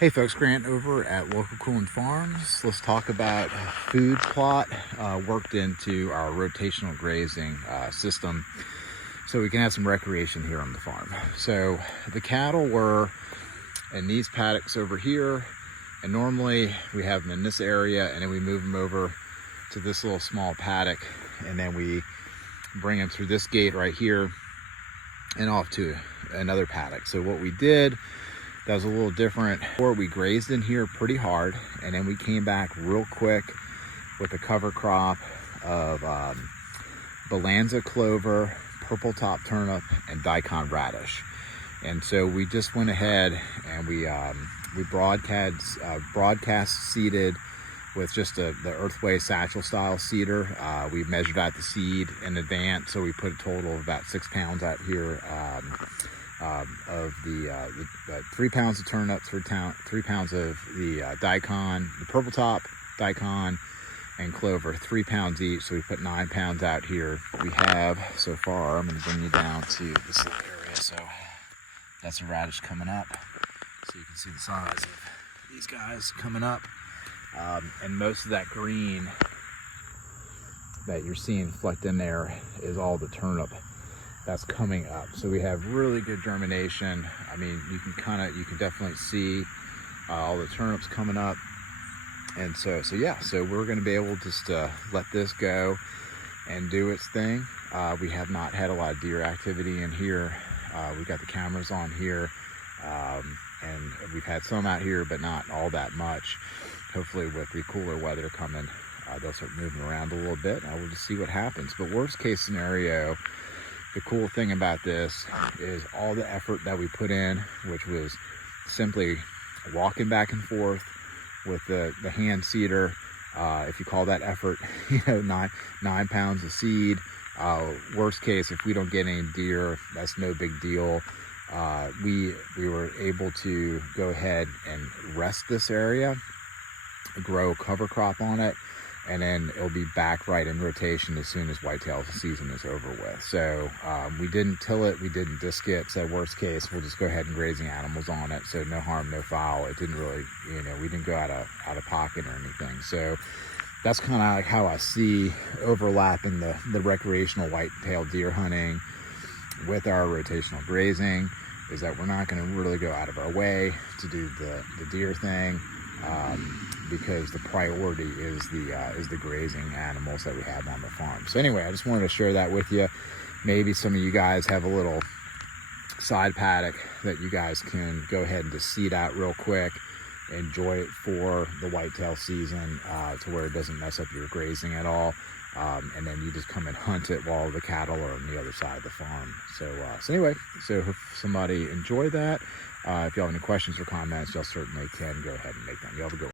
Hey folks, Grant over at Local Coolin Farms. Let's talk about food plot worked into our rotational grazing system so we can have some recreation here on the farm. So the cattle were in these paddocks over here, and normally we have them in this area and then we move them over to this little small paddock, and then we bring them through this gate right here and off to another paddock. So what we did that was a little different. Before, we grazed in here pretty hard, and then we came back real quick with a cover crop of Balanza clover, purple top turnip, and daikon radish. And so we just went ahead and we broadcast seeded with just the Earthway satchel style seeder. We measured out the seed in advance, so we put a total of about 6 pounds out here. Of the 3 pounds of turnip, 3 pounds of the daikon, the purple top, daikon, and clover, 3 pounds each. So we put 9 pounds out here. We have, so far, I'm going to bring you down to this little area. So that's a radish coming up. So you can see the size of these guys coming up. And most of that green that you're seeing flecked in there is all the turnip that's coming up. So we have really good germination. I mean, you can definitely see all the turnips coming up. And so we're going to be able just to let this go and do its thing. We have not had a lot of deer activity in here. We've got the cameras on here, and we've had some out here, but not all that much. Hopefully with the cooler weather coming, they'll start moving around a little bit, and we'll just see what happens. But worst case scenario, the cool thing about this is all the effort that we put in, which was simply walking back and forth with the hand seeder. If you call that effort, 9 pounds of seed. Worst case, if we don't get any deer, that's no big deal. We were able to go ahead and rest this area, grow cover crop on it, and then it'll be back right in rotation as soon as whitetail season is over with. So we didn't till it, we didn't disc it. So worst case, we'll just go ahead and grazing animals on it. So no harm, no foul. It didn't really, we didn't go out of pocket or anything. So that's kind of like how I see overlapping the recreational whitetail deer hunting with our rotational grazing, is that we're not going to really go out of our way to do the deer thing. Because the priority is the grazing animals that we have on the farm. So anyway, I just wanted to share that with you. Maybe some of you guys have a little side paddock that you guys can go ahead and just seed out real quick, enjoy it for the whitetail season, to where it doesn't mess up your grazing at all. And then you just come and hunt it while the cattle are on the other side of the farm. So anyway, hope somebody enjoyed that. If you have any questions or comments, y'all certainly can go ahead and make them. You have a good one.